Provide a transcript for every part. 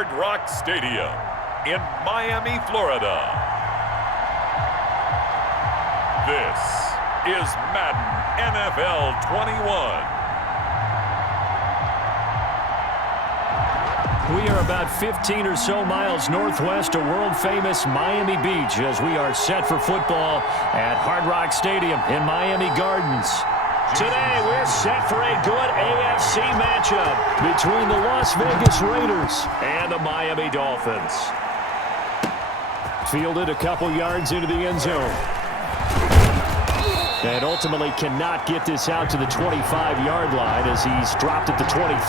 Hard Rock Stadium in Miami, Florida. This is Madden NFL 21. We are about 15 or so miles northwest of world-famous Miami Beach as we are set for football at Hard Rock Stadium in Miami Gardens. Today, we're set for a good AFC matchup between the Las Vegas Raiders and the Miami Dolphins. Fielded a couple yards into the end zone. And ultimately cannot get this out to the 25-yard line as he's dropped at the 23.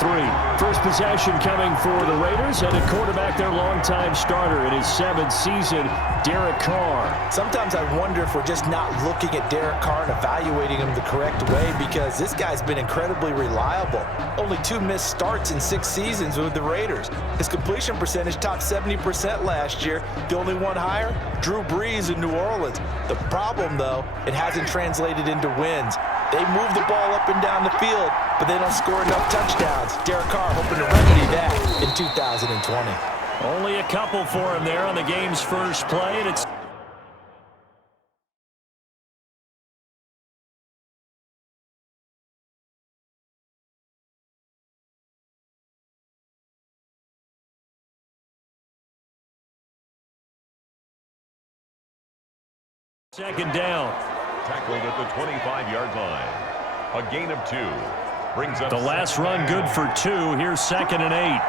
First possession coming for the Raiders, and at quarterback, their longtime starter in his 7th season, Derek Carr. Sometimes I wonder if we're just not looking at Derek Carr and evaluating him the correct way, because this guy's been incredibly reliable. Only 2 missed starts in 6 seasons with the Raiders. His completion percentage topped 70% last year. The only one higher, Drew Brees in New Orleans. The problem, though, it hasn't translated into wins. They move the ball up and down the field, but they don't score enough touchdowns. Derek Carr hoping to remedy that in 2020. Only a couple for him there on the game's first play, and it's second down. Tackled at the 25-yard line. A gain of 2. Brings up The last run good for 2. Here's 2nd and 8.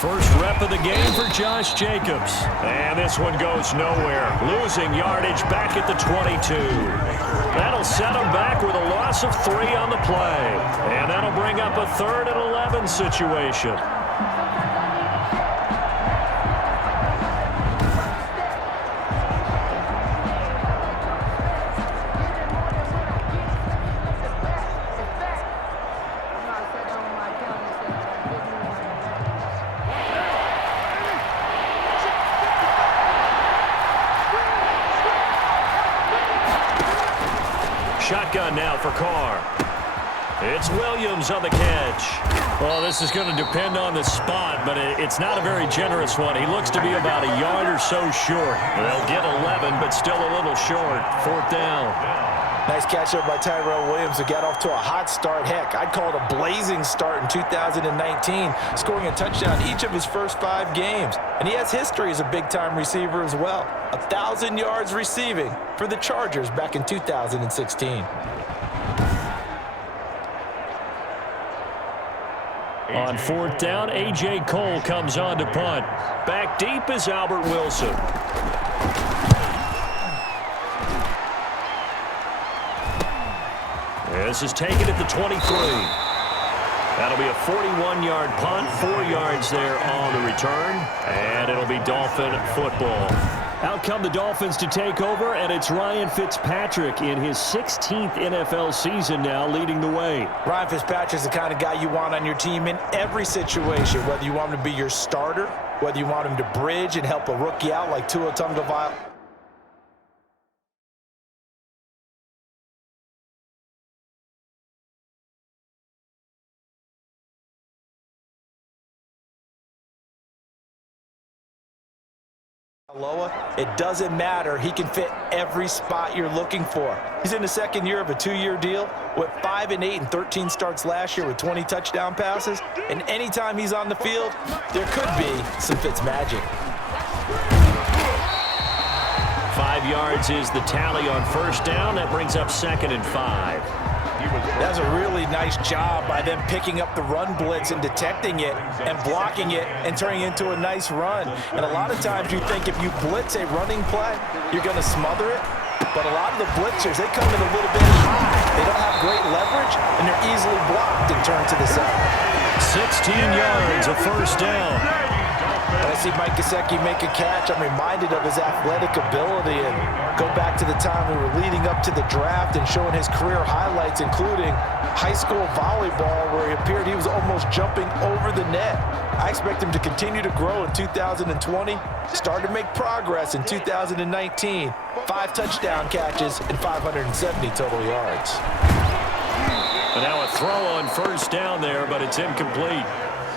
First rep of the game for Josh Jacobs. And this one goes nowhere. Losing yardage back at the 22. That'll set him back with a loss of 3 on the play. And that'll bring up a 3rd and 11 situation. Shotgun now for Carr. It's Williams on the catch. Well, this is going to depend on the spot, but it's not a very generous one. He looks to be about a yard or so short. They'll get 11, but still a little short. 4th down. Nice catch up by Tyrell Williams, who got off to a hot start. Heck, I'd call it a blazing start in 2019, scoring a touchdown each of his first 5 games. And he has history as a big-time receiver as well. 1,000 yards receiving for the Chargers back in 2016. On 4th down, A.J. Cole comes on to punt. Back deep is Albert Wilson. This is taken at the 23. That'll be a 41-yard punt, 4 yards there on the return, and it'll be Dolphin football. Out come the Dolphins to take over, and it's Ryan Fitzpatrick in his 16th NFL season now leading the way. Ryan Fitzpatrick's the kind of guy you want on your team in every situation, whether you want him to be your starter, whether you want him to bridge and help a rookie out like Tua Tagovailoa. It doesn't matter. He can fit every spot you're looking for. He's in the 2nd year of a 2-year deal. Went 5-8 and 13 starts last year with 20 touchdown passes. And anytime he's on the field, there could be some Fitzmagic. 5 yards is the tally on 1st down. That brings up 2nd and 5. That's a really nice job by them picking up the run blitz and detecting it and blocking it and turning it into a nice run. And a lot of times you think if you blitz a running play, you're going to smother it. But a lot of the blitzers, they come in a little bit high. They don't have great leverage, and they're easily blocked and turned to the side. 16 yards, a 1st down. When I see Mike Gesicki make a catch, I'm reminded of his athletic ability and go back to the time we were leading up to the draft and showing his career highlights, including high school volleyball, where he appeared he was almost jumping over the net. I expect him to continue to grow in 2020, start to make progress in 2019. 5 touchdown catches and 570 total yards. And now a throw on first down there, but it's incomplete.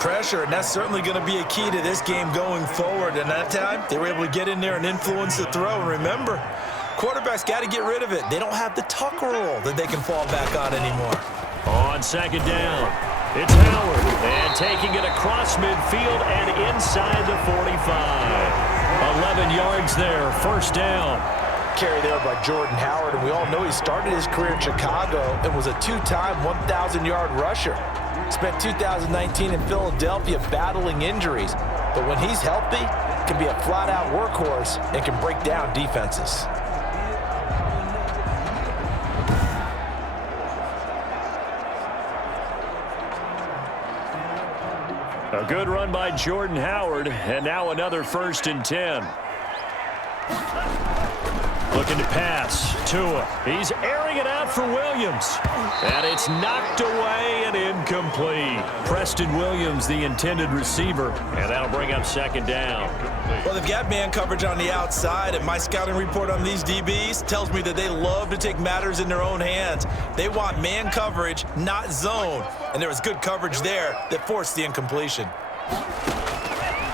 Pressure, and that's certainly going to be a key to this game going forward. And that time, they were able to get in there and influence the throw. And remember, quarterbacks got to get rid of it. They don't have the tuck rule that they can fall back on anymore. On second down, it's Howard. And taking it across midfield and inside the 45. 11 yards there, first down. Carry there by Jordan Howard, and we all know he started his career in Chicago and was a two-time 1,000-yard rusher. Spent 2019 in Philadelphia battling injuries, but when he's healthy, can be a flat-out workhorse and can break down defenses. A good run by Jordan Howard, and now another 1st and 10. Looking to pass. Tua. He's airing it out for Williams. And it's knocked away and incomplete. Preston Williams, the intended receiver. And that'll bring up second down. Well, they've got man coverage on the outside, and my scouting report on these DBs tells me that they love to take matters in their own hands. They want man coverage, not zone. And there was good coverage there that forced the incompletion.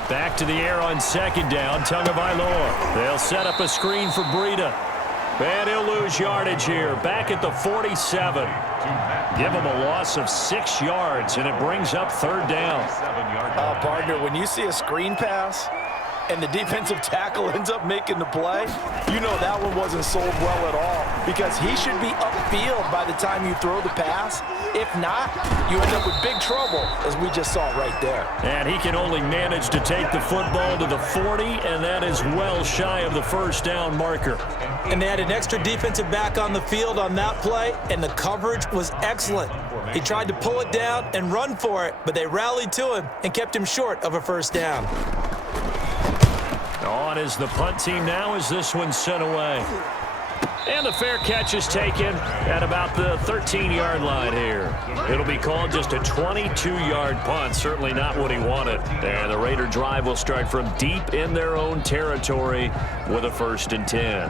Back to the air on second down, Tagovailoa. They'll set up a screen for Breida. And he'll lose yardage here, back at the 47. Give him a loss of 6 yards, and it brings up third down. Partner, when you see a screen pass and the defensive tackle ends up making the play, you know that one wasn't sold well at all, because he should be upfield by the time you throw the pass. If not, you end up with big trouble, as we just saw right there. And he can only manage to take the football to the 40, and that is well shy of the first down marker. And they had an extra defensive back on the field on that play, and the coverage was excellent. He tried to pull it down and run for it, but they rallied to him and kept him short of a first down. On is the punt team now as this one's sent away. And the fair catch is taken at about the 13-yard line here. It'll be called just a 22-yard punt, certainly not what he wanted. And the Raider drive will start from deep in their own territory with a 1st and 10.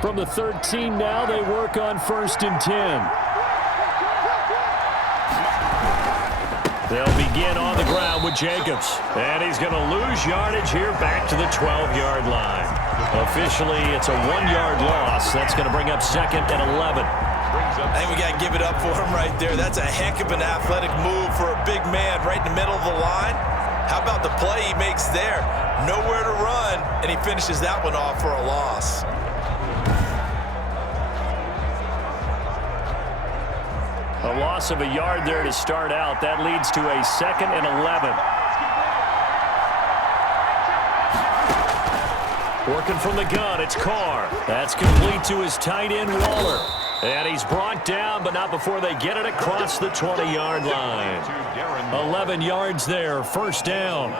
From the 13 now, they work on 1st and 10. They'll begin on the ground with Jacobs. And he's going to lose yardage here back to the 12-yard line. Officially, it's a 1-yard loss. That's going to bring up 2nd and 11. I think we got to give it up for him right there. That's a heck of an athletic move for a big man right in the middle of the line. How about the play he makes there? Nowhere to run, and he finishes that one off for a loss. A loss of a yard there to start out. That leads to a 2nd and 11. Working from the gun, it's Carr. That's complete to his tight end, Waller. And he's brought down, but not before they get it across the 20-yard line. 11 yards there, first down.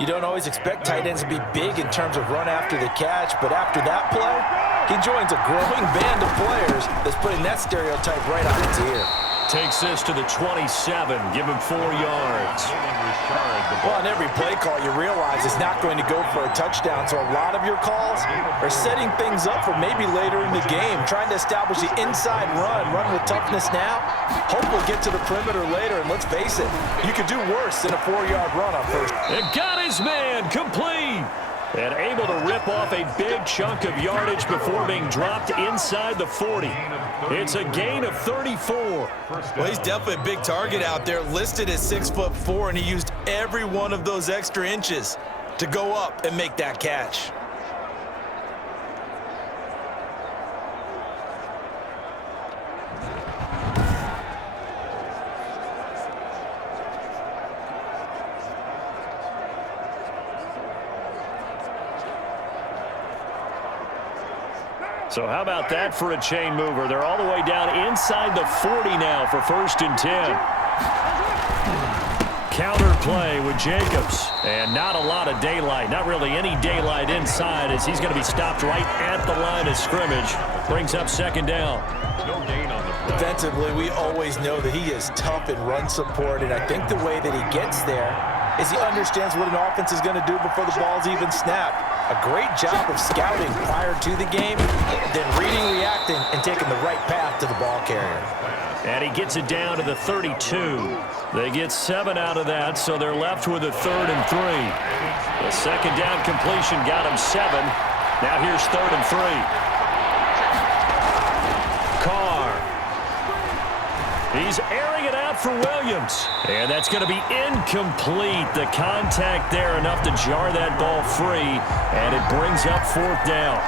You don't always expect tight ends to be big in terms of run after the catch, but after that play, he joins a growing band of players that's putting that stereotype right on its ear. Takes this to the 27, give him 4 yards. Well, on every play call, you realize it's not going to go for a touchdown, so a lot of your calls are setting things up for maybe later in the game, trying to establish the inside run with toughness now. Hope we'll get to the perimeter later, and let's face it, you could do worse than a 4-yard run on first. And got his man, complete. And able to rip off a big chunk of yardage before being dropped inside the 40. It's a gain of 34. Well, he's definitely a big target out there, listed at 6'4", and he used every one of those extra inches to go up and make that catch. So how about that for a chain mover? They're all the way down inside the 40 now for 1st and 10. Counter play with Jacobs. And not a lot of daylight. Not really any daylight inside as he's going to be stopped right at the line of scrimmage. Brings up 2nd down. No gain on the play. Defensively, we always know that he is tough in run support, and I think the way that he gets there is he understands what an offense is going to do before the ball's even snapped. A great job of scouting prior to the game, then reading, reacting, and taking the right path to the ball carrier. And he gets it down to the 32. They get 7 out of that, so they're left with a 3rd and 3. The second down completion got him 7. Now here's 3rd and 3. Carr. He's airing it out for Williams. And that's going to be incomplete. The contact there enough to jar that ball free, and it brings up 4th down.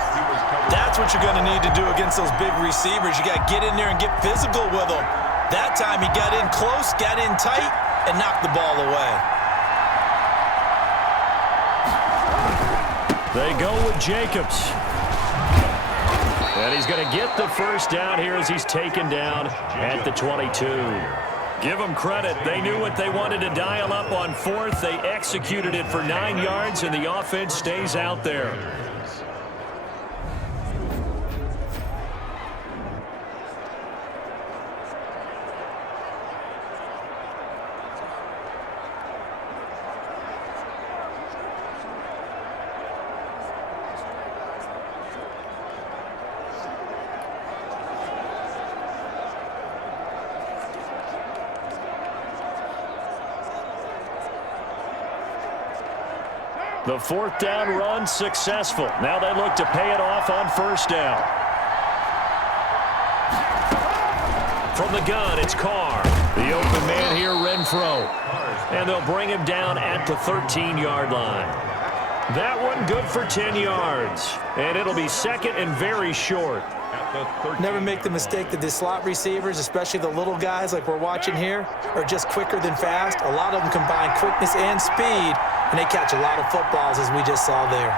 That's what you're going to need to do against those big receivers. You got to get in there and get physical with them. That time he got in close, got in tight, and knocked the ball away. They go with Jacobs. And he's going to get the first down here as he's taken down at the 22. Give them credit. They knew what they wanted to dial up on 4th. They executed it for 9 yards, and the offense stays out there. The 4th down run successful. Now they look to pay it off on 1st down. From the gun, it's Carr. The open man here, Renfro. And they'll bring him down at the 13-yard line. That one good for 10 yards. And it'll be 2nd and very short. Never make the mistake that the slot receivers, especially the little guys like we're watching here, are just quicker than fast. A lot of them combine quickness and speed, and they catch a lot of footballs, as we just saw there.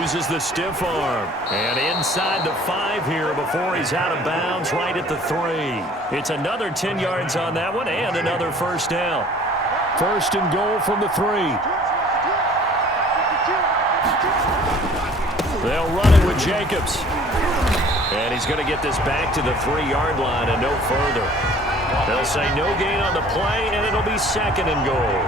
Uses the stiff arm. And inside the 5 here before he's out of bounds right at the 3. It's another 10 yards on that one and another 1st down. 1st and goal from the 3. They'll run it with Jacobs. And he's going to get this back to the 3-yard line and no further. They'll say no gain on the play, and it'll be 2nd and goal.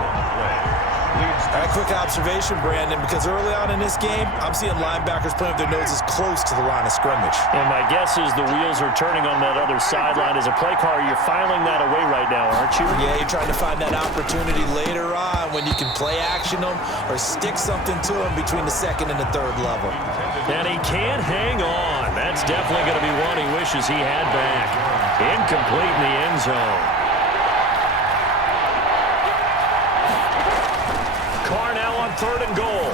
All right, quick observation, Brandon, because early on in this game, I'm seeing linebackers playing with their noses close to the line of scrimmage. And my guess is the wheels are turning on that other sideline. As a play caller, you're filing that away right now, aren't you? Yeah, you're trying to find that opportunity later on when you can play action them or stick something to them between the 2nd and the 3rd level. And he can't hang on. That's definitely going to be one he wishes he had back. Incomplete in the end zone. Carr now on 3rd and goal.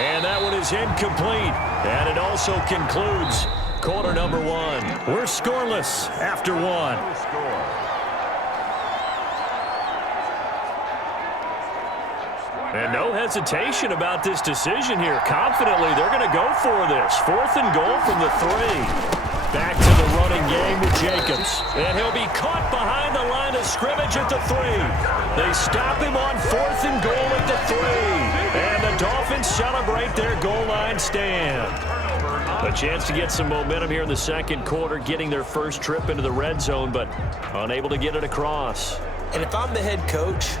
And that one is incomplete. And it also concludes quarter number 1. We're scoreless after 1. And no hesitation about this decision here. Confidently, they're going to go for this. 4th and goal from the 3. Back to the running game with Jacobs. And he'll be caught behind the line of scrimmage at the 3. They stop him on 4th and goal at the 3. And the Dolphins celebrate their goal line stand. A chance to get some momentum here in the 2nd quarter, getting their first trip into the red zone, but unable to get it across. And if I'm the head coach,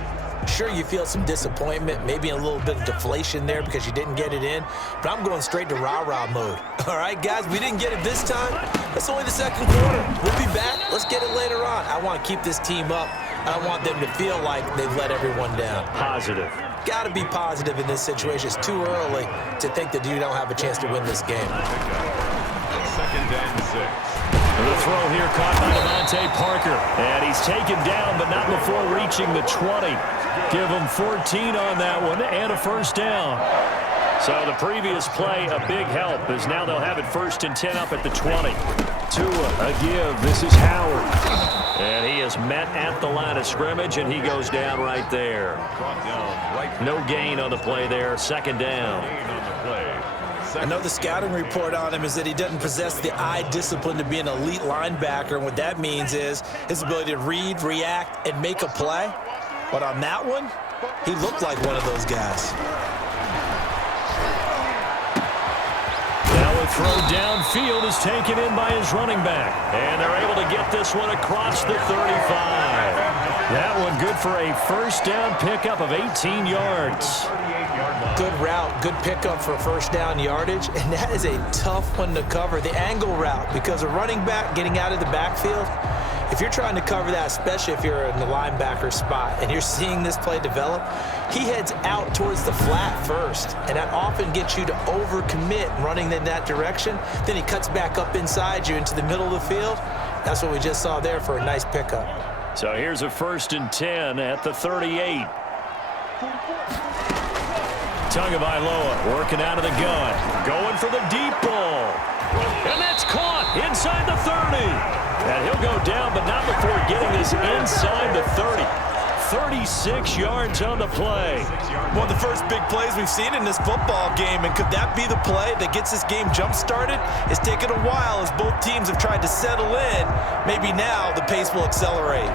sure, you feel some disappointment, maybe a little bit of deflation there because you didn't get it in, but I'm going straight to rah-rah mode. All right, guys, we didn't get it this time. That's only the 2nd quarter. We'll be back. Let's get it later on. I want to keep this team up. I want them to feel like they've let everyone down. Positive. Got to be positive in this situation. It's too early to think that you don't have a chance to win this game. 2nd and 6. The throw here caught by Devontae Parker. And he's taken down, but not before reaching the 20. Give him 14 on that one and a 1st down. So the previous play, a big help, as now they'll have it 1st and 10 up at the 20. Tua, a give. This is Howard. And he is met at the line of scrimmage, and he goes down right there. No gain on the play there. 2nd down. I know the scouting report on him is that he doesn't possess the eye discipline to be an elite linebacker. And what that means is his ability to read, react, and make a play. But on that one, he looked like one of those guys. Now a throw downfield is taken in by his running back. And they're able to get this one across the 35. That one good for a first down pickup of 18 yards. Good route, good pickup for first down yardage, and that is a tough one to cover, the angle route, because a running back getting out of the backfield, if you're trying to cover that, especially if you're in the linebacker spot and you're seeing this play develop, he heads out towards the flat first, and that often gets you to overcommit running in that direction. Then he cuts back up inside you into the middle of the field. That's what we just saw there for a nice pickup. So here's a 1st and 10 at the 38. Tagovailoa working out of the gun, going for the deep ball. And that's caught inside the 30. And he'll go down, but not before getting this inside the 30. 36 yards on the play. One of the first big plays we've seen in this football game, and could that be the play that gets this game jump-started? It's taken a while as both teams have tried to settle in. Maybe now the pace will accelerate.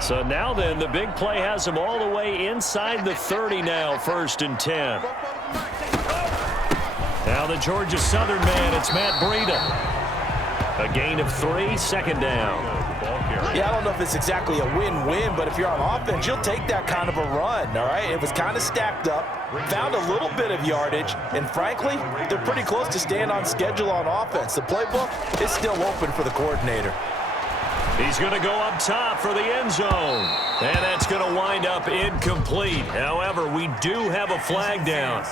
So now then, the big play has them all the way inside the 30 now, 1st and 10. Now the Georgia Southern man, it's Matt Breida. A gain of 3, 2nd down. Yeah, I don't know if it's exactly a win-win, but if you're on offense, you'll take that kind of a run, all right? It was kind of stacked up, found a little bit of yardage, and frankly, they're pretty close to staying on schedule on offense. The playbook is still open for the coordinator. He's going to go up top for the end zone. And that's going to wind up incomplete. However, we do have a flag down.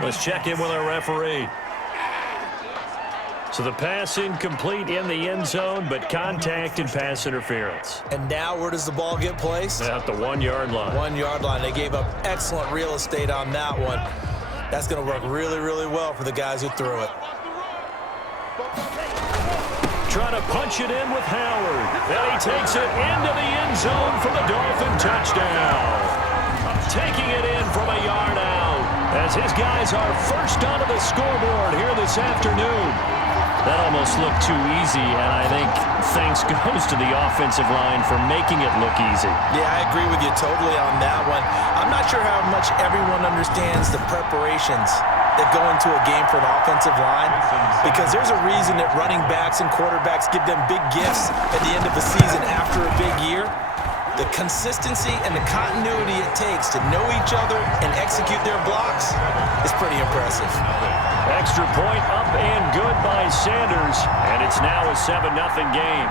Let's check in with our referee. So the pass incomplete in the end zone, but contact and pass interference. And now where does the ball get placed? At the 1-yard line. 1-yard line. They gave up excellent real estate on that one. That's going to work really, really well for the guys who threw it. Trying to punch it in with Howard. And he takes it into the end zone for the Dolphin touchdown. Taking it in from a yard out as his guys are first onto the scoreboard here this afternoon. That almost looked too easy, and I think thanks goes to the offensive line for making it look easy. Yeah, I agree with you totally on that one. I'm not sure how much everyone understands the preparations that go into a game for an offensive line, because there's a reason that running backs and quarterbacks give them big gifts at the end of the season after a big year. The consistency and the continuity it takes to know each other and execute their blocks is pretty impressive. Extra point up and good by Sanders, and it's now a 7-0 game.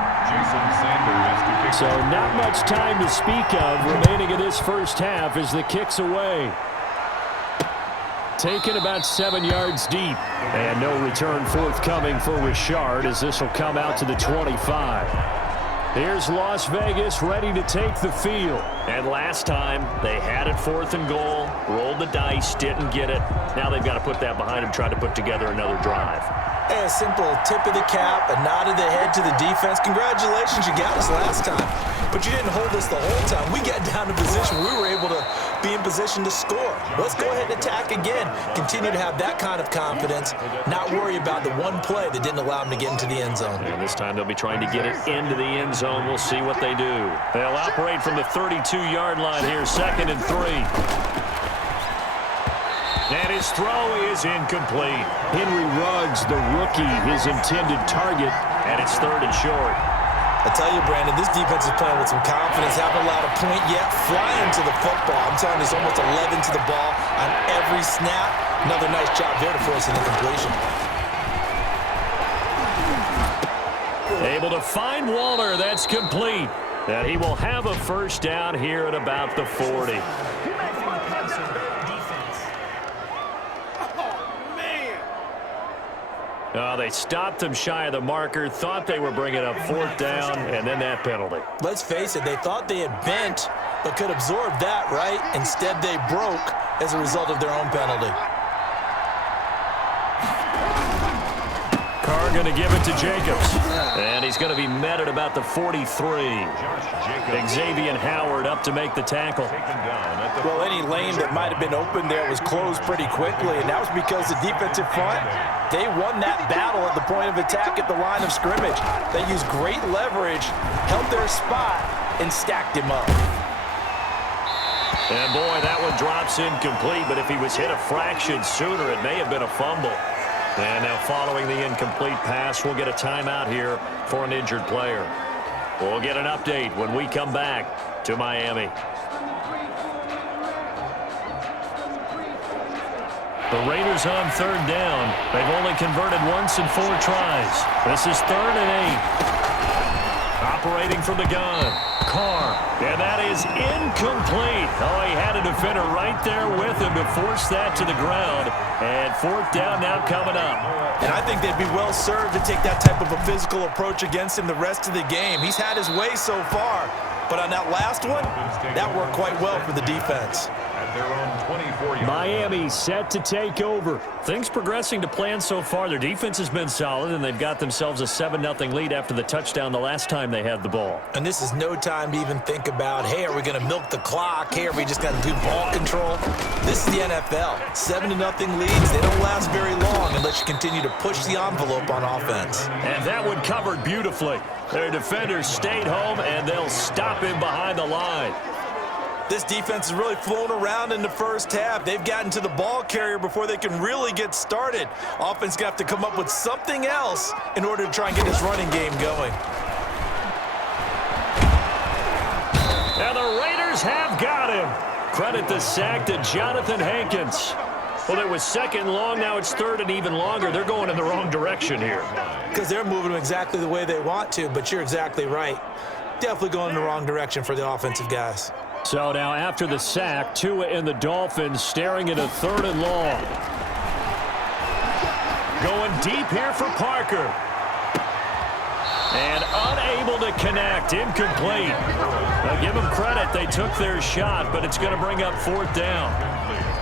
So not much time to speak of remaining in this first half as the kick's away. Taken about 7 yards deep, and no return forthcoming for Richard as this will come out to the 25. Here's Las Vegas ready to take the field. And last time, they had it 4th and goal, rolled the dice, didn't get it. Now they've got to put that behind them, try to put together another drive. A simple tip of the cap, a nod of the head to the defense. Congratulations, you got us last time. But you didn't hold us the whole time. We got down to position. We were able to be in position to score. Let's go ahead and attack again. Continue to have that kind of confidence, not worry about the one play that didn't allow them to get into the end zone. And this time they'll be trying to get it into the end zone. We'll see what they do. They'll operate from the 32-yard line here, 2nd and 3. And his throw is incomplete. Henry Ruggs, the rookie, his intended target, and it's 3rd and short. I tell you, Brandon, this defense is playing with some confidence. Haven't allowed a point yet. Flying to the football. I'm telling you, there's almost 11 to the ball on every snap. Another nice job there to force an incompletion. Able to find Waller. That's complete. And he will have a first down here at about the 40. They stopped him shy of the marker, thought they were bringing up 4th down, and then that penalty. Let's face it, they thought they had bent, but could absorb that, right? Instead, they broke as a result of their own penalty. Carr going to give it to Jacobs. And he's going to be met at about the 43. Xavier Howard up to make the tackle. Well, any lane that might have been open there was closed pretty quickly, and that was because the defensive front, they won that battle at the point of attack at the line of scrimmage. They used great leverage, held their spot, and stacked him up. And boy, that one drops incomplete, but if he was hit a fraction sooner, it may have been a fumble. And now following the incomplete pass, we'll get a timeout here for an injured player. We'll get an update when we come back to Miami. The Raiders on third down. They've only converted once in 4 tries. This is 3rd and 8. Operating from the gun. Carr. And that is incomplete. Oh, he had a defender right there with him to force that to the ground. And 4th down now coming up. And I think they'd be well served to take that type of a physical approach against him the rest of the game. He's had his way so far. But on that last one, that worked quite well for the defense. Their own 24-yard Miami set to take over. Things progressing to plan so far. Their defense has been solid, and they've got themselves a 7-0 lead after the touchdown the last time they had the ball. And this is no time to even think about, hey, are we going to milk the clock? Hey, are we just going to do ball control? This is the NFL. 7-0 leads. They don't last very long unless you continue to push the envelope on offense. And that one covered beautifully. Their defenders stayed home, and they'll stop him behind the line. This defense has really flown around in the first half. They've gotten to the ball carrier before they can really get started. Offense going to have to come up with something else in order to try and get this running game going. And the Raiders have got him. Credit the sack to Jonathan Hankins. Well, it was 2nd and long. Now it's 3rd and even longer. They're going in the wrong direction here. Because they're moving them exactly the way they want to, but you're exactly right. Definitely going in the wrong direction for the offensive guys. So now after the sack, Tua and the Dolphins staring at a 3rd and long. Going deep here for Parker. And unable to connect. Incomplete. Now give them credit. They took their shot, but it's going to bring up 4th down.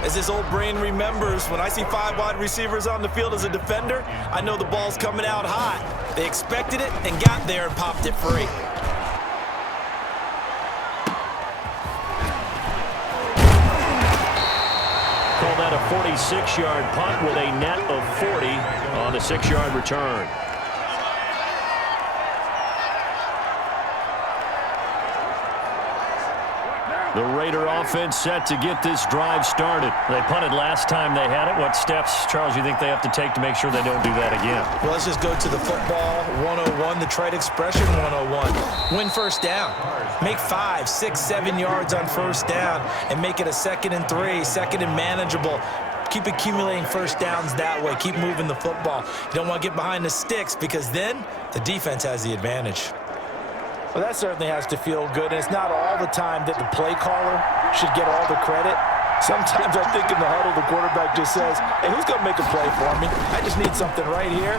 As this old brain remembers, when I see 5 wide receivers on the field as a defender, I know the ball's coming out hot. They expected it and got there and popped it free. Call that a 46-yard punt with a net of 40 on the 6-yard return. The Raider offense set to get this drive started. They punted last time they had it. What steps, Charles, you think they have to take to make sure they don't do that again? Well, let's just go to the football 101, the trite expression 101. Win first down. Make 5, 6, 7 yards on first down and make it a 2nd and 3, 2nd and manageable. Keep accumulating first downs that way. Keep moving the football. You don't want to get behind the sticks because then the defense has the advantage. Well, that certainly has to feel good, and it's not all the time that the play caller should get all the credit. Sometimes I think in the huddle, the quarterback just says, hey, who's going to make a play for me? I just need something right here.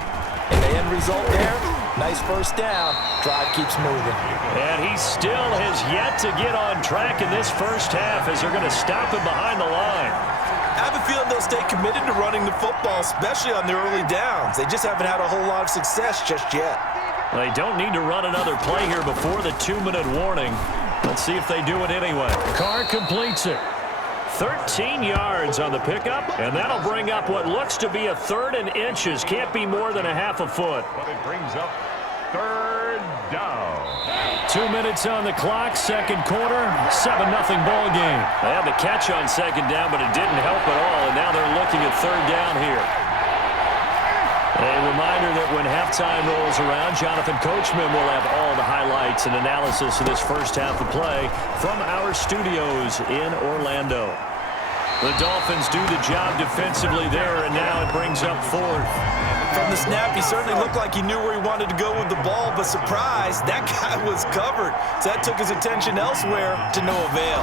And the end result there, nice first down. Drive keeps moving. And he still has yet to get on track in this first half as they're going to stop him behind the line. I have a feeling they'll stay committed to running the football, especially on the early downs. They just haven't had a whole lot of success just yet. They don't need to run another play here before the 2-minute warning. Let's see if they do it anyway. Carr completes it. 13 yards on the pickup, and that'll bring up what looks to be a 3rd and inches. Can't be more than a half a foot. But it brings up 3rd down. 2 minutes on the clock, 2nd quarter, 7-0 ball game. They had the catch on 2nd down, but it didn't help at all, and now they're looking at 3rd down here. A reminder that when halftime rolls around, Jonathan Coachman will have all the highlights and analysis of this first half of play from our studios in Orlando. The Dolphins do the job defensively there, and now it brings up 4th. From the snap, he certainly looked like he knew where he wanted to go with the ball, but surprise, that guy was covered. So that took his attention elsewhere to no avail.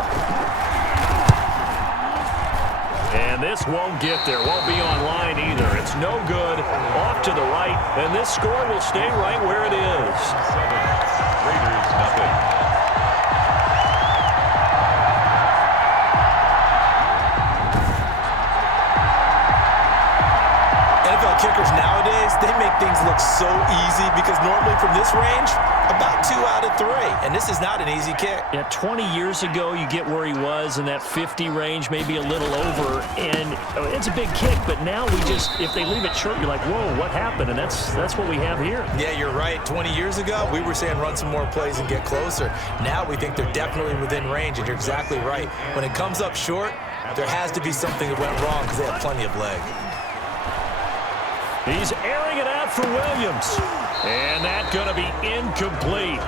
And this won't get there, won't be online either. It's no good, off to the right, and this score will stay right where it is. 7, Raiders nothing. NFL kickers nowadays, they make things look so easy because normally from this range, about 2 out of 3. And this is not an easy kick. Yeah, 20 years ago, you get where he was in that 50 range, maybe a little over, and it's a big kick. But now we just, if they leave it short, you're like, whoa, what happened? And that's what we have here. Yeah, you're right. 20 years ago, we were saying run some more plays and get closer. Now we think they're definitely within range, and you're exactly right. When it comes up short, there has to be something that went wrong because they have plenty of leg. He's airing it out for Williams. And that's going to be incomplete.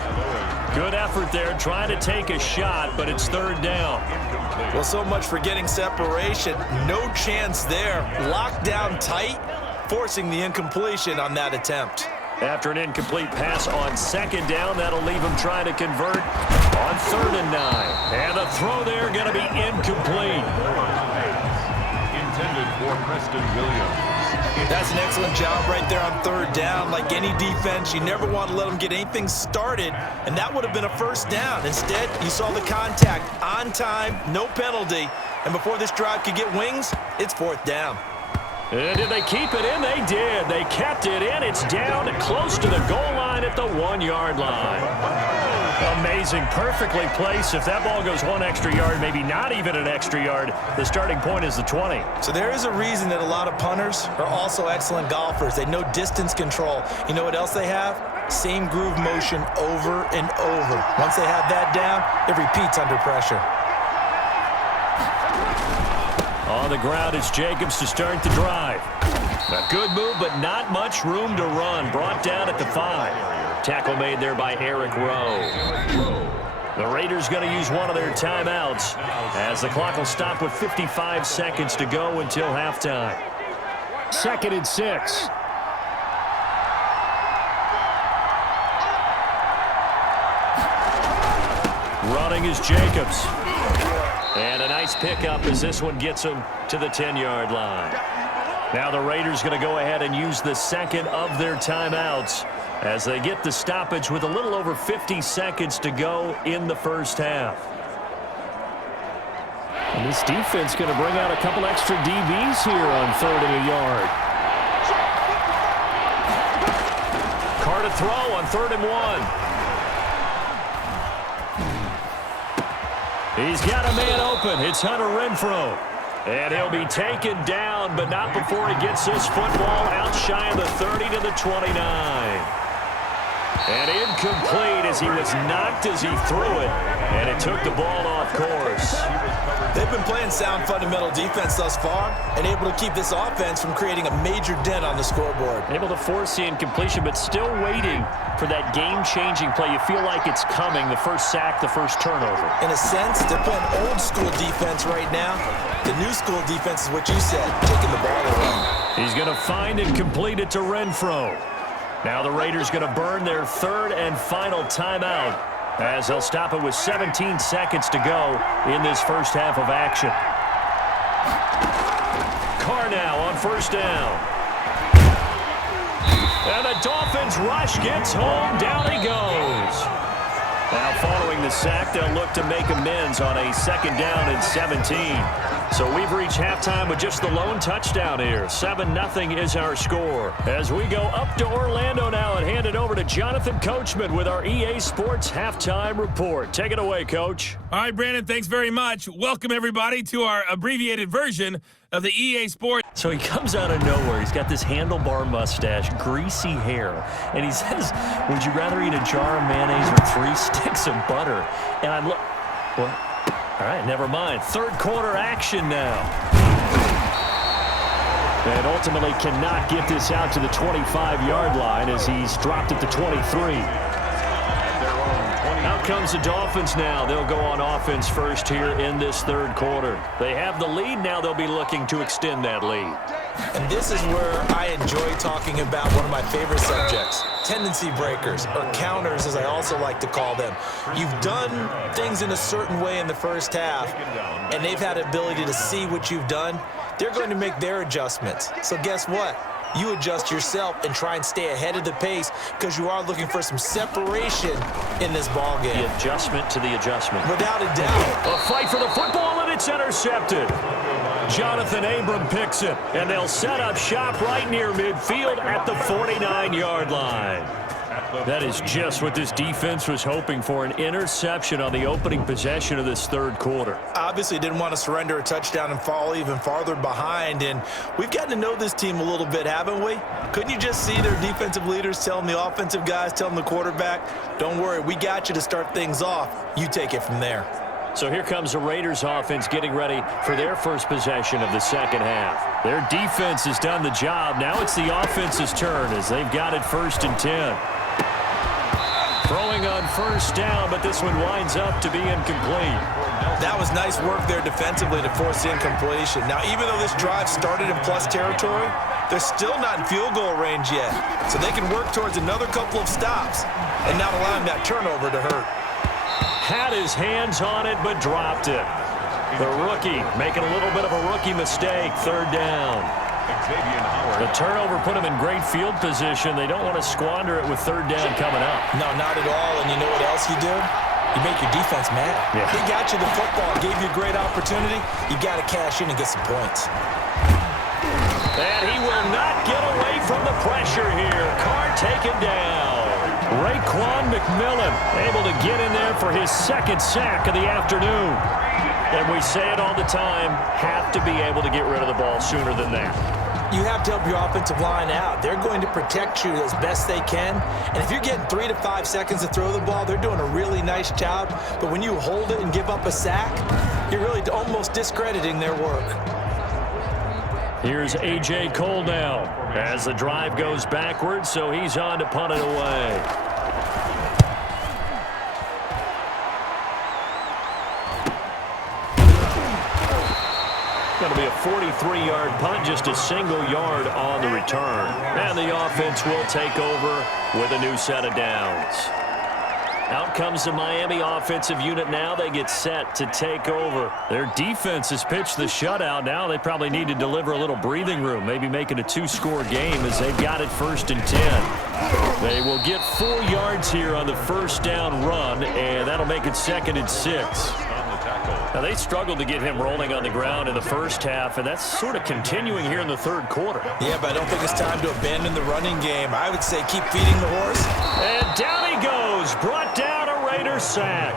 Good effort there, trying to take a shot, but it's third down. Well, so much for getting separation. No chance there. Locked down tight, forcing the incompletion on that attempt. After an incomplete pass on second down, that'll leave him trying to convert on 3rd and 9. And the throw there going to be incomplete. Intended for Preston Williams. That's an excellent job right there on 3rd down. Like any defense, you never want to let them get anything started, and that would have been a first down. Instead, you saw the contact on time, no penalty, and before this drive could get wings, it's 4th down. And did they keep it in? They did. They kept it in. It's down and close to the goal line at the 1-yard line. Amazing. Perfectly placed. If that ball goes 1 extra yard, maybe not even an extra yard, the starting point is the 20. So there is a reason that a lot of punters are also excellent golfers. They know distance control. You know what else they have? Same groove motion over and over. Once they have that down, it repeats under pressure. On the ground, it's Jacobs to start the drive. A good move, but not much room to run. Brought down at the 5. Tackle made there by Eric Rowe. The Raiders going to use one of their timeouts as the clock will stop with 55 seconds to go until halftime. 2nd and 6. Running is Jacobs. And a nice pickup as this one gets him to the 10-yard line. Now the Raiders going to go ahead and use the second of their timeouts as they get the stoppage with a little over 50 seconds to go in the first half. And this defense going to bring out a couple extra DBs here on 3rd and a yard. Carr to throw on 3rd and 1. He's got a man open. It's Hunter Renfrow. And he'll be taken down, but not before he gets this football out shy of the 30 to the 29. And incomplete as he was knocked as he threw it, and it took the ball off course. They've been playing sound fundamental defense thus far and able to keep this offense from creating a major dent on the scoreboard. Able to force the incompletion, but still waiting for that game-changing play. You feel like it's coming, the first sack, the first turnover. In a sense, they're playing old-school defense right now. The new school defense is what you said, taking the ball away. He's going to find and complete it to Renfrow. Now the Raiders going to burn their 3rd and final timeout as they'll stop it with 17 seconds to go in this first half of action. Carr now on 1st down. And the Dolphins rush gets home. Down he goes. Now following the sack, they'll look to make amends on a 2nd down and 17. So we've reached halftime with just the lone touchdown here. 7-0 is our score. As we go up to Orlando now and hand it over to Jonathan Coachman with our EA Sports Halftime Report. Take it away, Coach. All right, Brandon, thanks very much. Welcome, everybody, to our abbreviated version of the EA Sports. So he comes out of nowhere. He's got this handlebar mustache, greasy hair, and he says, would you rather eat a jar of mayonnaise or 3 sticks of butter? And I'm what? All right, never mind. 3rd quarter action now. And ultimately cannot get this out to the 25-yard line as he's dropped at the 23. Out comes the Dolphins now. They'll go on offense first here in this 3rd quarter. They have the lead. Now they'll be looking to extend that lead. And this is where I enjoy talking about one of my favorite subjects, tendency breakers, or counters as I also like to call them. You've done things in a certain way in the first half, and they've had the ability to see what you've done. They're going to make their adjustments. So guess what? You adjust yourself and try and stay ahead of the pace because you are looking for some separation in this ball game. The adjustment to the adjustment. Without a doubt. A fight for the football, and it's intercepted. Jonathan Abram picks it, and they'll set up shop right near midfield at the 49-yard line. That is just what this defense was hoping for, an interception on the opening possession of this 3rd quarter. Obviously didn't want to surrender a touchdown and fall even farther behind, and we've gotten to know this team a little bit, haven't we? Couldn't you just see their defensive leaders telling the offensive guys, telling the quarterback, don't worry, we got you to start things off. You take it from there. So here comes the Raiders offense getting ready for their first possession of the second half. Their defense has done the job. Now it's the offense's turn as they've got it 1st and 10. Throwing on first down, but this one winds up to be incomplete. That was nice work there defensively to force the incompletion. Now, even though this drive started in plus territory, they're still not in field goal range yet. So they can work towards another couple of stops and not allowing that turnover to hurt. Had his hands on it, but dropped it. The rookie making a little bit of a rookie mistake, 3rd down. The turnover put him in great field position. They don't want to squander it with 3rd down coming up. No, not at all. And you know what else you do? You make your defense mad. Yeah. He got you the football, gave you a great opportunity. You got to cash in and get some points. And he will not get away from the pressure here. Carr taken down. Raekwon McMillan able to get in there for his 2nd sack of the afternoon. And we say it all the time, have to be able to get rid of the ball sooner than that. You have to help your offensive line out. They're going to protect you as best they can. And if you're getting 3 to 5 seconds to throw the ball, they're doing a really nice job. But when you hold it and give up a sack, you're really almost discrediting their work. Here's A.J. Cole now as the drive goes backwards, so he's on to punt it away. Going to be a 43-yard punt, just a single yard on the return. And the offense will take over with a new set of downs. Out comes the Miami offensive unit now. They get set to take over. Their defense has pitched the shutout. Now they probably need to deliver a little breathing room, maybe make it a 2-score game as they've got it 1st and 10. They will get 4 yards here on the first down run, and that'll make it 2nd and 6. Now, they struggled to get him rolling on the ground in the first half, and that's sort of continuing here in the 3rd quarter. Yeah, but I don't think it's time to abandon the running game. I would say keep feeding the horse. And down he goes, brought down a Raiders sack.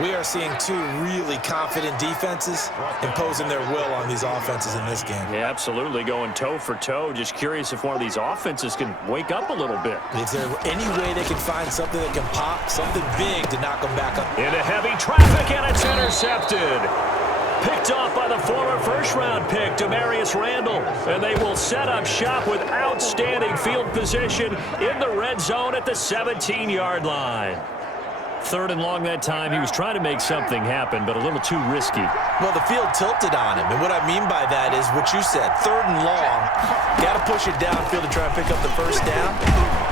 We are seeing 2 really confident defenses imposing their will on these offenses in this game. Yeah, absolutely, going toe for toe. Just curious if one of these offenses can wake up a little bit. Is there any way they can find something that can pop, something big to knock them back up? Into heavy traffic, and it's intercepted. Picked off by the former first-round pick, Demarius Randall. And they will set up shop with outstanding field position in the red zone at the 17-yard line. 3rd and long that time. He was trying to make something happen, but a little too risky. Well, the field tilted on him, and what I mean by that is what you said, 3rd and long. Got to push it downfield to try and pick up the first down.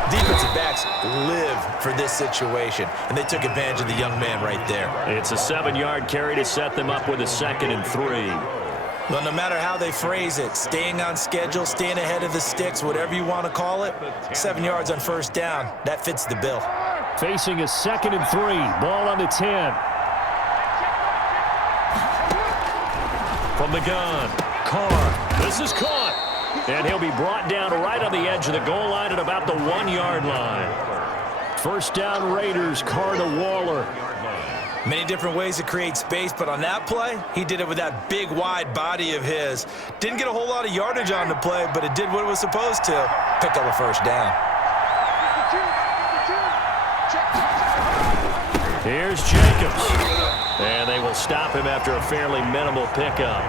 Defensive backs live for this situation, and they took advantage of the young man right there. It's a 7-yard carry to set them up with a 2nd and 3. Well, no matter how they phrase it, staying on schedule, staying ahead of the sticks, whatever you want to call it, 7 yards on first down, that fits the bill. Facing a 2nd and 3, ball on the 10. From the gun, Carr, this is caught. And he'll be brought down right on the edge of the goal line at about the 1-yard line. First down Raiders, Carr to Waller. Many different ways to create space, but on that play, he did it with that big, wide body of his. Didn't get a whole lot of yardage on the play, but it did what it was supposed to. Picked up a first down. Here's Jacobs. And they will stop him after a fairly minimal pickup.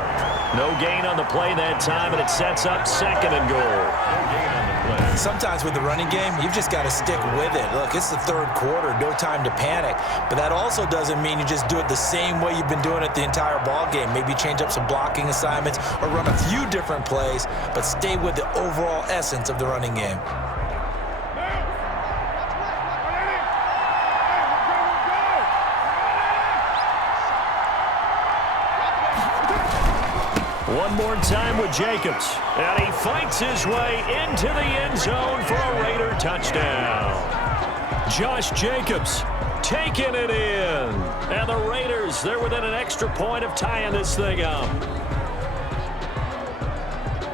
No gain on the play that time, and it sets up 2nd and goal. Sometimes with the running game, you've just got to stick with it. Look, it's the 3rd quarter, no time to panic. But that also doesn't mean you just do it the same way you've been doing it the entire ball game. Maybe change up some blocking assignments or run a few different plays, but stay with the overall essence of the running game. One more time with Jacobs. And he fights his way into the end zone for a Raider touchdown. Josh Jacobs taking it in. And the Raiders, they're within an extra point of tying this thing up.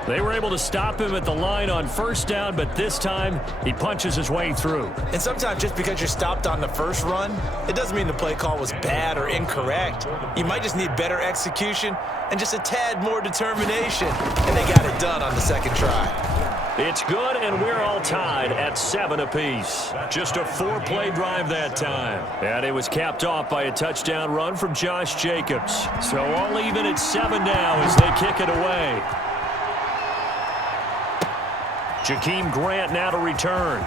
They were able to stop him at the line on first down, but this time he punches his way through. And sometimes just because you're stopped on the first run, it doesn't mean the play call was bad or incorrect. You might just need better execution and just a tad more determination, and they got it done on the second try. It's good, and we're all tied at 7 apiece. Just a 4-play drive that time. And it was capped off by a touchdown run from Josh Jacobs. So all even at 7 now as they kick it away. Jakeem Grant now to return.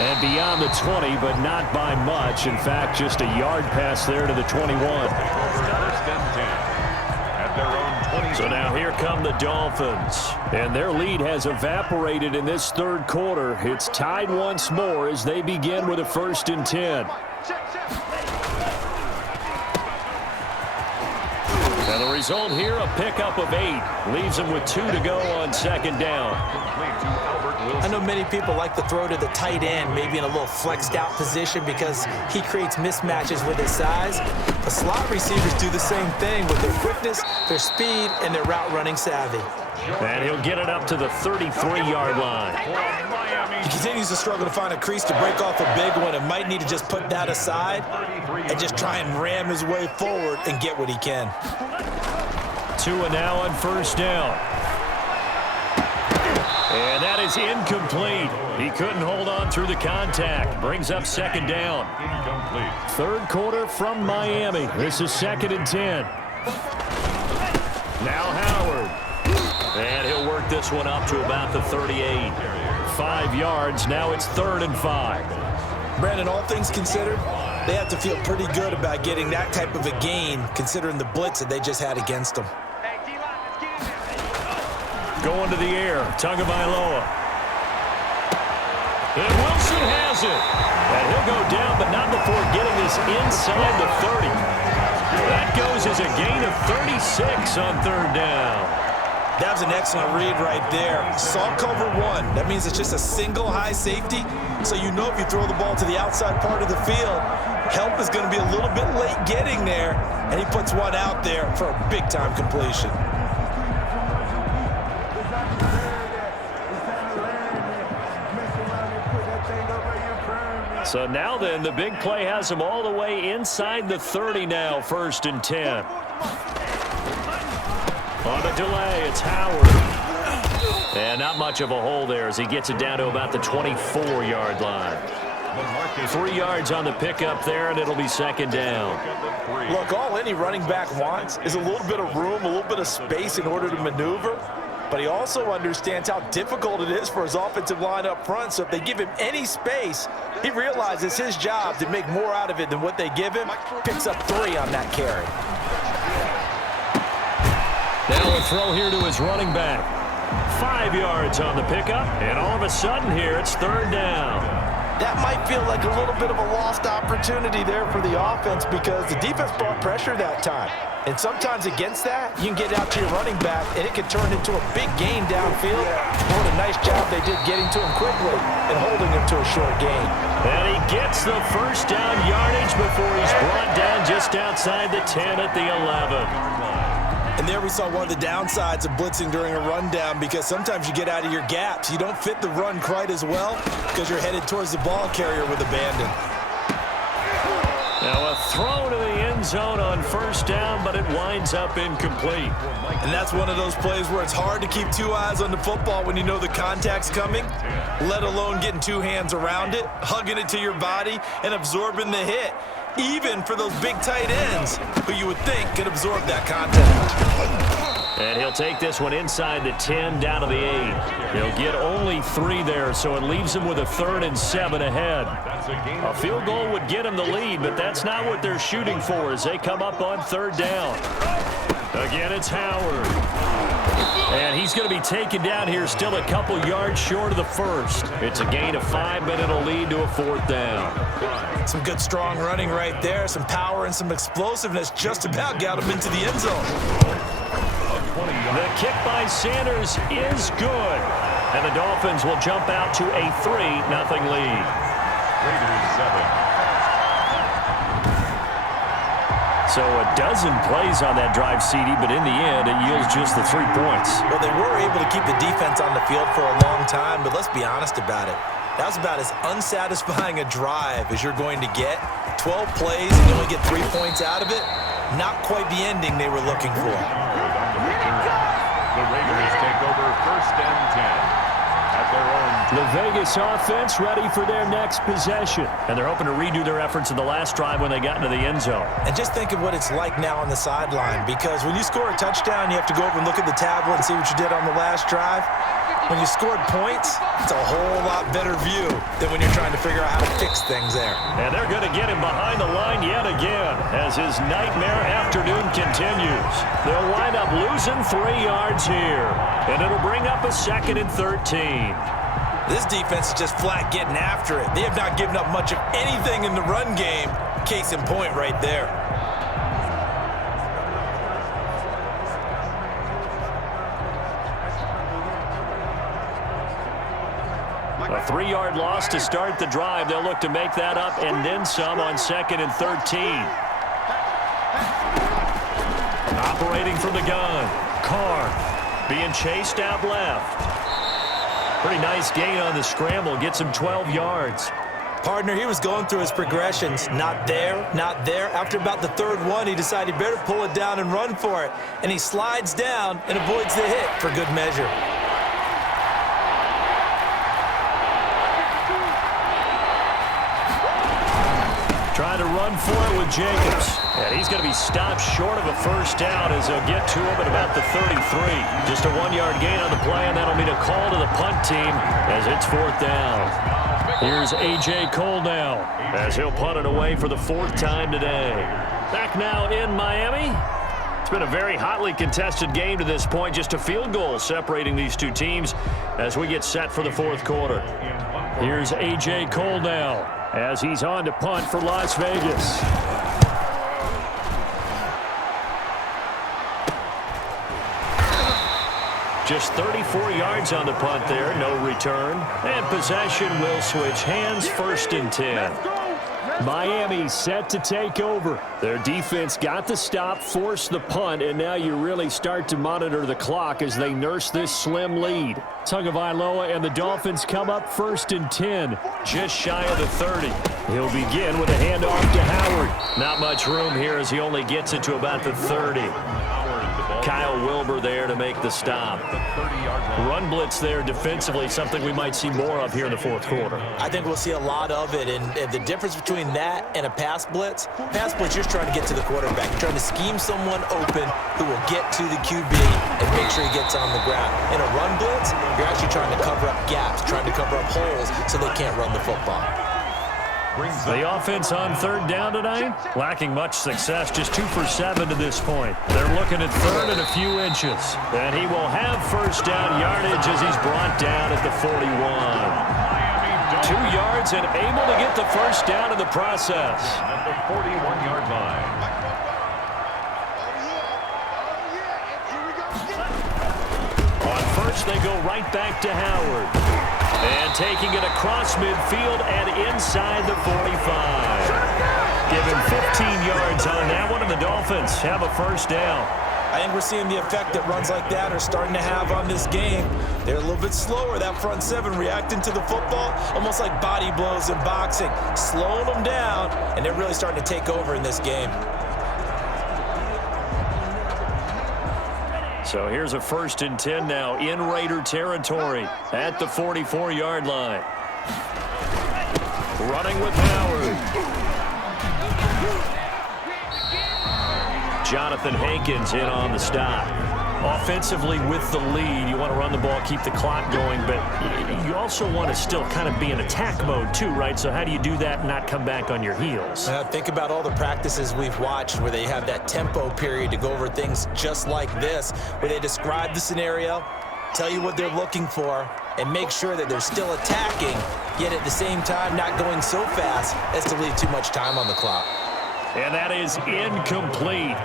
And beyond the 20, but not by much. In fact, just a yard pass there to the 21. So now here come the Dolphins. And their lead has evaporated in this third quarter. It's tied once more as they begin with a 1st and 10. And the result here, a pickup of 8. Leaves them with 2 to go on 2nd down. I know many people like to throw to the tight end, maybe in a little flexed out position because he creates mismatches with his size. The slot receivers do the same thing with their quickness, their speed, and their route running savvy. And he'll get it up to the 33-yard line. He continues to struggle to find a crease to break off a big one and might need to just put that aside and just try and ram his way forward and get what he can. Tua now on 1st down. And that is incomplete. He couldn't hold on through the contact. Brings up 2nd down. Incomplete. 3rd quarter from Miami. This is 2nd and 10. Now Howard. And he'll work this one up to about the 38. 5 yards. Now it's 3rd and 5. Brandon, all things considered, they have to feel pretty good about getting that type of a gain considering the blitz that they just had against them. Going to the air, Tagovailoa. And Wilson has it. And he'll go down, but not before getting this inside the 30. That goes as a gain of 36 on 3rd down. That was an excellent read right there. Saw cover 1. That means it's just a single high safety. So you know if you throw the ball to the outside part of the field, help is going to be a little bit late getting there. And he puts one out there for a big-time completion. So now then, the big play has him all the way inside the 30 now, 1st and 10. On the delay, it's Howard. And not much of a hole there as he gets it down to about the 24-yard line. 3 yards on the pickup there, and it'll be 2nd down. Look, all any running back wants is a little bit of room, a little bit of space in order to maneuver. But he also understands how difficult it is for his offensive line up front. So if they give him any space, he realizes his job to make more out of it than what they give him. Picks up 3 on that carry. Now a throw here to his running back. 5 yards on the pickup. And all of a sudden here, it's 3rd down. That might feel like a little bit of a lost opportunity there for the offense because the defense brought pressure that time. And sometimes against that, you can get out to your running back, and it can turn into a big gain downfield. What a nice job they did getting to him quickly and holding him to a short gain. And he gets the 1st down yardage before he's brought down just outside the 10 at the 11. And there we saw one of the downsides of blitzing during a rundown because sometimes you get out of your gaps. You don't fit the run quite as well because you're headed towards the ball carrier with abandon. Now a throw to the end zone on 1st down, but it winds up incomplete. And that's one of those plays where it's hard to keep 2 eyes on the football when you know the contact's coming, let alone getting 2 hands around it, hugging it to your body, and absorbing the hit, even for those big tight ends who you would think could absorb that contact. And he'll take this one inside the 10 down to the 8. He'll get only 3 there, so it leaves him with a 3rd and 7 ahead. A field goal would get him the lead, but that's not what they're shooting for as they come up on 3rd down. Again, it's Howard. And he's going to be taken down here still a couple yards short of the 1st. It's a gain of 5, but it'll lead to a 4th down. Some good strong running right there, some power and some explosiveness just about got him into the end zone. The kick by Sanders is good. And the Dolphins will jump out to a 3-0 lead. Raiders 7. So a dozen plays on that drive, CD, but in the end, it yields just the 3 points. Well, they were able to keep the defense on the field for a long time, but let's be honest about it. That was about as unsatisfying a drive as you're going to get. 12 plays and you only get 3 points out of it. Not quite the ending they were looking for. The Raiders take over 1st and 10 at their own. The Vegas offense ready for their next possession. And they're hoping to redo their efforts in the last drive when they got into the end zone. And just think of what it's like now on the sideline, because when you score a touchdown, you have to go over and look at the tablet and see what you did on the last drive. When you scored points, it's a whole lot better view than when you're trying to figure out how to fix things there. And they're going to get him behind the line yet again as his nightmare afternoon continues. They'll wind up losing 3 yards here, and it'll bring up a 2nd and 13. This defense is just flat getting after it. They have not given up much of anything in the run game. Case in point right there. A 3-yard loss to start the drive. They'll look to make that up and then some on 2nd and 13. Operating from the gun. Carr being chased out left. Pretty nice gain on the scramble. Gets him 12 yards. Partner, he was going through his progressions. Not there, not there. After about the 3rd one, he decided he better pull it down and run for it. And he slides down and avoids the hit for good measure. Trying to run for it with Jacobs. And he's going to be stopped short of a 1st down as they'll get to him at about the 33. Just a 1-yard gain on the play, and that'll mean a call to the punt team as it's 4th down. Here's A.J. Cole now as he'll punt it away for the 4th time today. Back now in Miami. It's been a very hotly contested game to this point. Just a field goal separating these two teams as we get set for the 4th quarter. Here's A.J. Cole now as he's on to punt for Las Vegas. Just 34 yards on the punt there, no return. And possession will switch hands, 1st and 10. Miami set to take over. Their defense got the stop, forced the punt, and now you really start to monitor the clock as they nurse this slim lead. Tagovailoa and the Dolphins come up 1st and 10, just shy of the 30. He'll begin with a handoff to Howard. Not much room here as he only gets it to about the 30. Kyle Wilbur there to make the stop. Run blitz there defensively, something we might see more of here in the 4th quarter. I think we'll see a lot of it, and the difference between that and a pass blitz, you're trying to get to the quarterback. You're trying to scheme someone open who will get to the QB and make sure he gets on the ground. In a run blitz, you're actually trying to cover up gaps, trying to cover up holes so they can't run the football. The offense on 3rd down tonight, lacking much success, just 2 for 7 to this point. They're looking at 3rd and a few inches. And he will have 1st down yardage as he's brought down at the 41. 2 yards and able to get the 1st down in the process. At the 41-yard line. On 1st, they go right back to Howard. And taking it across midfield and inside the 45. Give him 15 yards on that one, and the Dolphins have a 1st down. I think we're seeing the effect that runs like that are starting to have on this game. They're a little bit slower, that front 7, reacting to the football, almost like body blows in boxing, slowing them down, and they're really starting to take over in this game. So here's a 1st and 10 now in Raider territory at the 44-yard line. Running with Howard. Jonathan Hankins in on the stop. Offensively with the lead, you want to run the ball, keep the clock going, but you also want to still kind of be in attack mode too, right? So how do you do that and not come back on your heels? Think about all the practices we've watched where they have that tempo period to go over things just like this, where they describe the scenario, tell you what they're looking for, and make sure that they're still attacking, yet at the same time not going so fast as to leave too much time on the clock. And that is incomplete.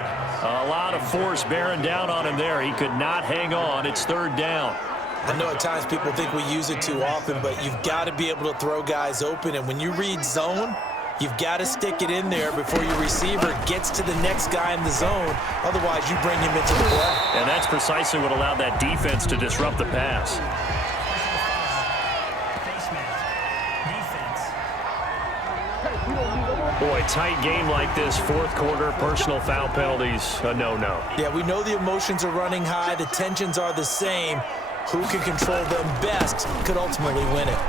A lot of force bearing down on him there. He could not hang on. It's 3rd down. I know at times people think we use it too often, but you've got to be able to throw guys open. And when you read zone, you've got to stick it in there before your receiver gets to the next guy in the zone. Otherwise, you bring him into the play. And that's precisely what allowed that defense to disrupt the pass. Boy, a tight game like this, fourth quarter, personal foul penalties, a no-no. Yeah, we know the emotions are running high. The tensions are the same. Who can control them best could ultimately win it.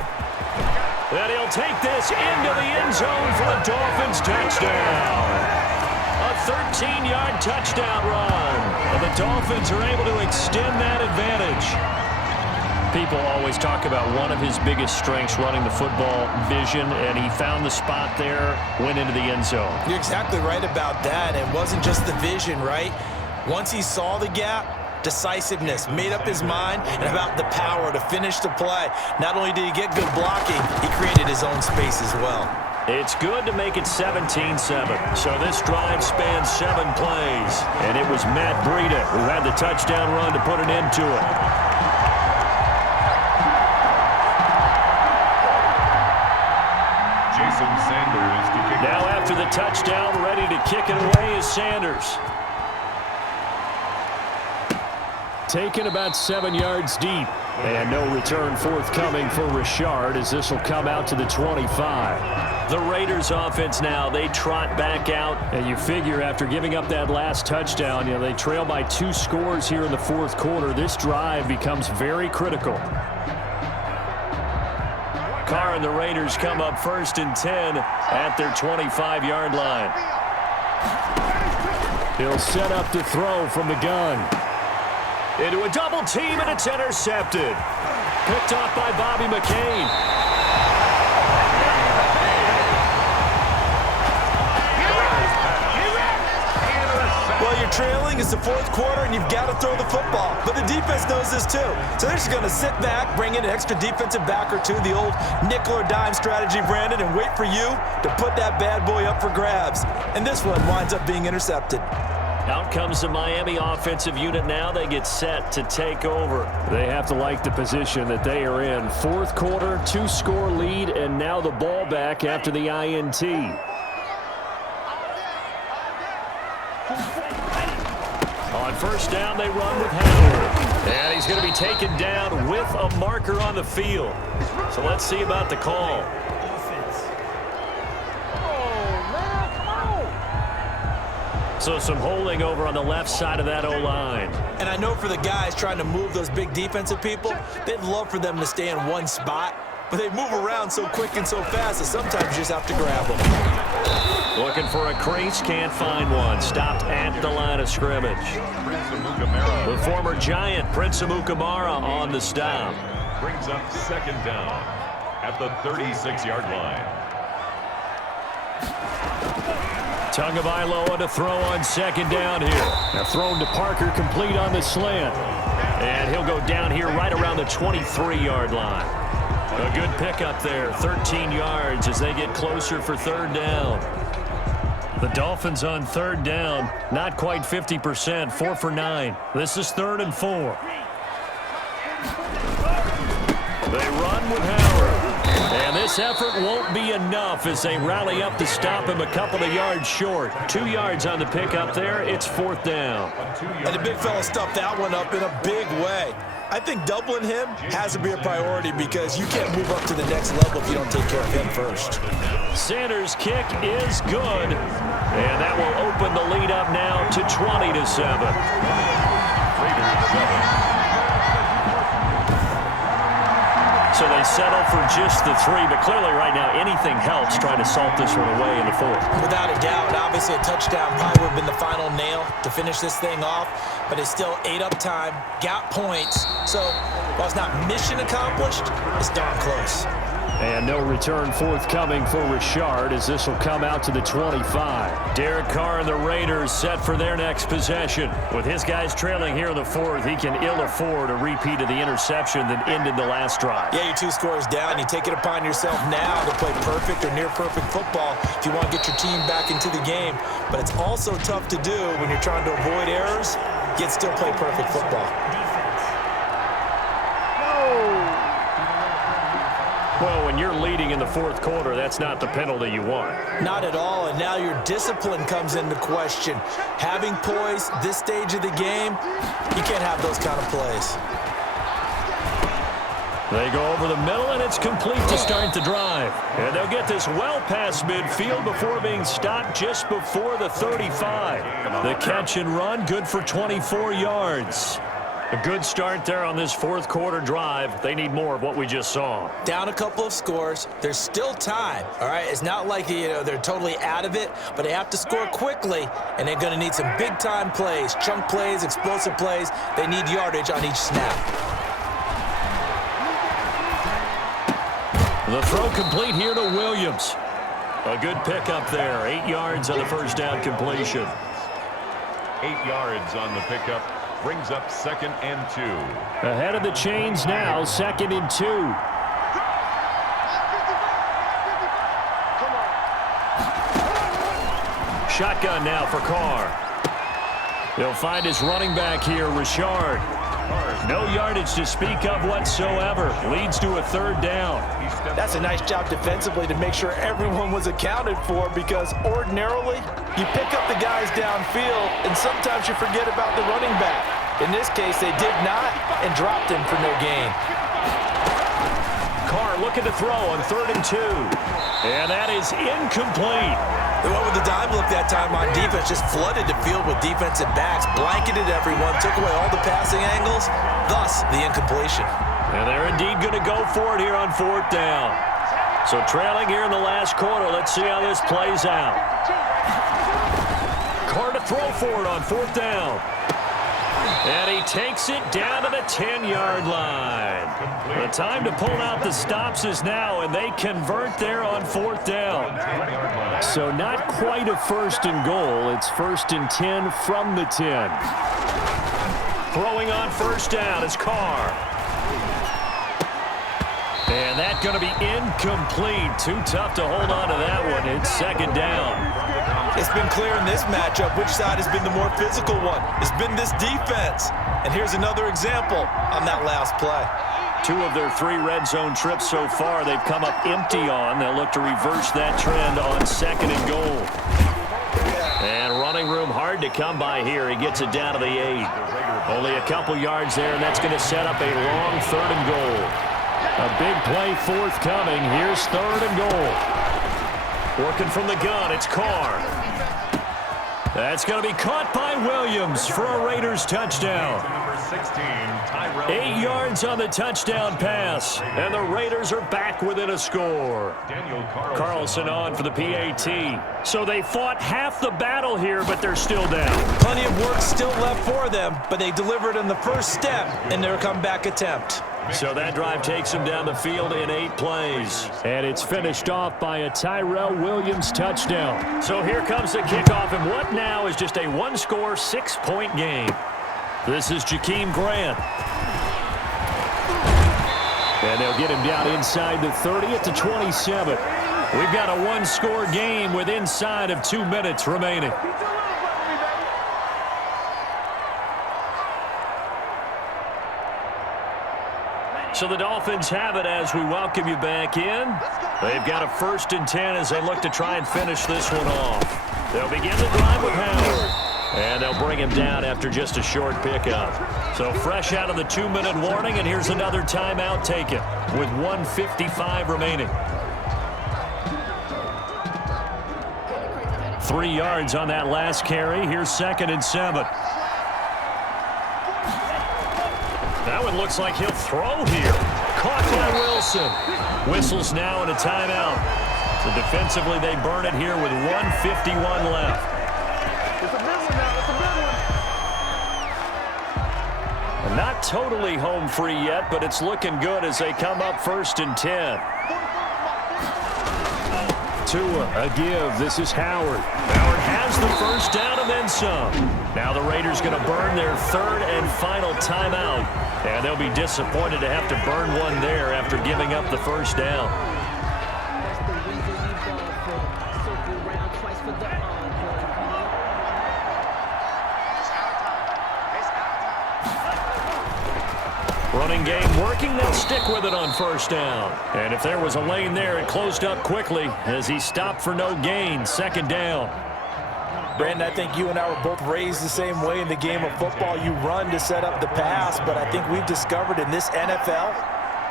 And he'll take this into the end zone for a Dolphins touchdown. A 13-yard touchdown run. And the Dolphins are able to extend that advantage. People always talk about one of his biggest strengths running the football, vision, and he found the spot there, went into the end zone. You're exactly right about that. It wasn't just the vision, right? Once he saw the gap, decisiveness, made up his mind, and about the power to finish the play. Not only did he get good blocking, he created his own space as well. It's good to make it 17-7. So this drive spans 7 plays. And it was Matt Breida who had the touchdown run to put an end to it. Sanders to kick. Now after the touchdown, ready to kick it away is Sanders. Taken about 7 yards deep. And no return forthcoming for Richard as this will come out to the 25. The Raiders offense now, they trot back out. And you figure after giving up that last touchdown, they trail by 2 scores here in the fourth quarter. This drive becomes very critical. Carr and the Raiders come up 1st and 10 at their 25-yard line. He'll set up to throw from the gun. Into a double team, and it's intercepted. Picked off by Bobby McCain. Well, you're trailing. It's the fourth quarter, and you've got to throw the football. But the defense knows this, too. So they're just going to sit back, bring in an extra defensive back or two, the old nickel or dime strategy, Brandon, and wait for you to put that bad boy up for grabs. And this one winds up being intercepted. Out comes the Miami offensive unit now. They get set to take over. They have to like the position that they are in. Fourth quarter, 2-score lead, and now the ball back after the INT. On first down, they run with Howard. And he's going to be taken down with a marker on the field. So let's see about the call. So some holding over on the left side of that O-line. And I know for the guys trying to move those big defensive people, they'd love for them to stay in one spot. But they move around so quick and so fast that sometimes you just have to grab them. Looking for a crease, can't find one. Stopped at the line of scrimmage. The former Giant, Prince Amukamara, on the stop. Brings up 2nd down at the 36-yard line. Tagovailoa to throw on 2nd down here. Now thrown to Parker, complete on the slant. And he'll go down here right around the 23-yard line. A good pickup there, 13 yards as they get closer for 3rd down. The Dolphins on 3rd down, not quite 50%, 4 for 9. This is 3rd and 4. They run with Howard. And this effort won't be enough as they rally up to stop him a couple of yards short. 2 yards on the pickup there. It's 4th down. And the big fella stuffed that one up in a big way. I think doubling him has to be a priority because you can't move up to the next level if you don't take care of him first. Sanders' kick is good. And that will open the lead up now to 20-7. Raiders 7. So they settle for just the 3, but clearly right now anything helps trying to salt this one away in the 4th. Without a doubt, obviously a touchdown probably would have been the final nail to finish this thing off, but it's still ate up time, got points. So while it's not mission accomplished, it's darn close. And no return forthcoming for Richard as this will come out to the 25. Derek Carr and the Raiders set for their next possession. With his guys trailing here in the 4th, he can ill afford a repeat of the interception that ended the last drive. Yeah, you're 2 scores down. You take it upon yourself now to play perfect or near perfect football if you want to get your team back into the game. But it's also tough to do when you're trying to avoid errors, yet still play perfect football. Well, when you're leading in the 4th quarter, that's not the penalty you want. Not at all, and now your discipline comes into question. Having poise this stage of the game, you can't have those kind of plays. They go over the middle, and it's complete to start the drive. And they'll get this well past midfield before being stopped just before the 35. The catch and run, good for 24 yards. A good start there on this fourth quarter drive. They need more of what we just saw. Down a couple of scores. There's still time, all right? It's not like, they're totally out of it, but they have to score quickly, and they're going to need some big-time plays, chunk plays, explosive plays. They need yardage on each snap. The throw complete here to Williams. A good pickup there. 8 yards on the first down completion. 8 yards on the pickup. Brings up 2nd and 2. Ahead of the chains now, 2nd and 2. Shotgun now for Carr. He'll find his running back here, Richard. No yardage to speak of whatsoever. Leads to a 3rd down. That's a nice job defensively to make sure everyone was accounted for, because ordinarily you pick up the guys downfield and sometimes you forget about the running back. In this case, they did not and dropped him for no gain. Carr looking to throw on 3rd and 2. And that is incomplete. They went with the dime look that time on defense, just flooded the field with defensive backs, blanketed everyone, took away all the passing angles, thus the incompletion. And they're indeed going to go for it here on 4th down. So trailing here in the last quarter, let's see how this plays out. Carr to throw for it on 4th down. And he takes it down to the 10-yard line. The time to pull out the stops is now, and they convert there on 4th down. So not quite a 1st and goal. It's 1st and 10 from the 10. Throwing on 1st down is Carr. And that's going to be incomplete. Too tough to hold on to that one. It's 2nd down. It's been clear in this matchup which side has been the more physical one. It's been this defense. And here's another example on that last play. 2 of their 3 red zone trips so far they've come up empty on. They'll look to reverse that trend on 2nd and goal. And running room hard to come by here. He gets it down to the 8. Only a couple yards there, and that's going to set up a long 3rd and goal. A big play forthcoming. Here's 3rd and goal. Working from the gun, it's Carr. That's going to be caught by Williams for a Raiders touchdown. 8 yards on the touchdown pass, and the Raiders are back within a score. Carlson on for the PAT. So they fought half the battle here, but they're still down. Plenty of work still left for them, but they delivered in the first step in their comeback attempt. So that drive takes them down the field in 8 plays. And it's finished off by a Tyrell Williams touchdown. So here comes the kickoff, and what now is just a 1-score, 6-point game. This is Jakeem Grant. And they'll get him down inside the 30 at the 27. We've got a 1-score game with inside of 2 minutes remaining. So the Dolphins have it as we welcome you back in. They've got a 1st and 10 as they look to try and finish this one off. They'll begin the drive with Howard. And they'll bring him down after just a short pickup. So fresh out of the 2-minute warning, and here's another timeout taken with 1:55 remaining. 3 yards on that last carry. Here's 2nd and 7. That one looks like he'll throw here. Caught by Wilson. Whistles now and a timeout. So defensively, they burn it here with 1:51 left. Not totally home free yet, but it's looking good as they come up 1st and 10. Tua, a give. This is Howard. Howard has the first down and then some. Now the Raiders going to burn their 3rd and final timeout. And they'll be disappointed to have to burn one there after giving up the first down. Running game working, they'll stick with it on 1st down. And if there was a lane there, it closed up quickly as he stopped for no gain. 2nd down. Brandon, I think you and I were both raised the same way in the game of football. You run to set up the pass, but I think we've discovered in this NFL,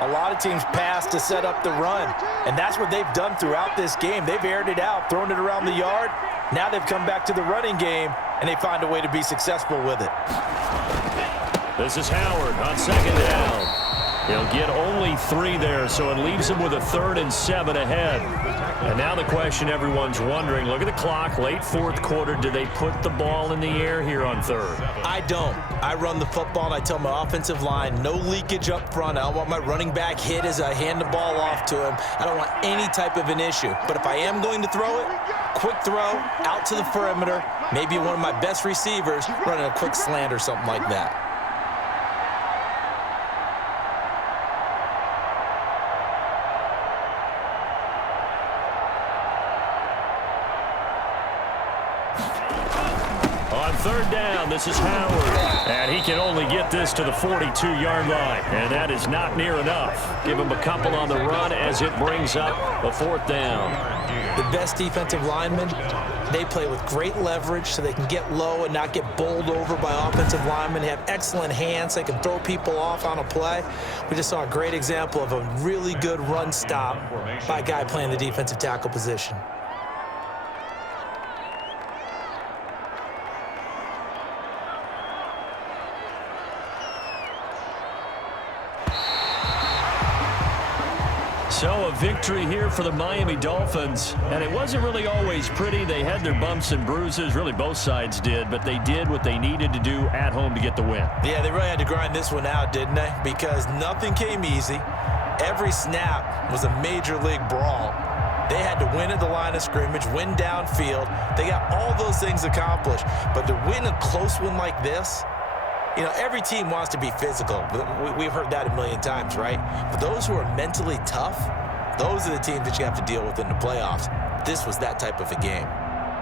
A lot of teams pass to set up the run, and that's what they've done throughout this game. They've aired it out, thrown it around the yard. Now they've come back to the running game, and they find a way to be successful with it. This is Howard on second down. He'll get only 3 there, so it leaves him with a 3rd and 7 ahead. And now the question everyone's wondering, look at the clock, late 4th quarter, do they put the ball in the air here on 3rd? I don't. I run the football, and I tell my offensive line, no leakage up front. I don't want my running back hit as I hand the ball off to him. I don't want any type of an issue. But if I am going to throw it, quick throw, out to the perimeter, maybe one of my best receivers running a quick slant or something like that. On 3rd down, this is Howard, and he can only get this to the 42-yard line, and that is not near enough. Give him a couple on the run as it brings up a 4th down. The best defensive linemen, they play with great leverage so they can get low and not get bowled over by offensive linemen. They have excellent hands. They can throw people off on a play. We just saw a great example of a really good run stop by a guy playing the defensive tackle position. So a victory here for the Miami Dolphins, and it wasn't really always pretty. They had their bumps and bruises, really both sides did, but they did what they needed to do at home to get the win. Yeah, they really had to grind this one out, didn't they? Because nothing came easy. Every snap was a major league brawl. They had to win at the line of scrimmage, win downfield. They got all those things accomplished, but to win a close one like this, you know, every team wants to be physical. We've heard that a million times, right? But those who are mentally tough, those are the teams that you have to deal with in the playoffs. This was that type of a game.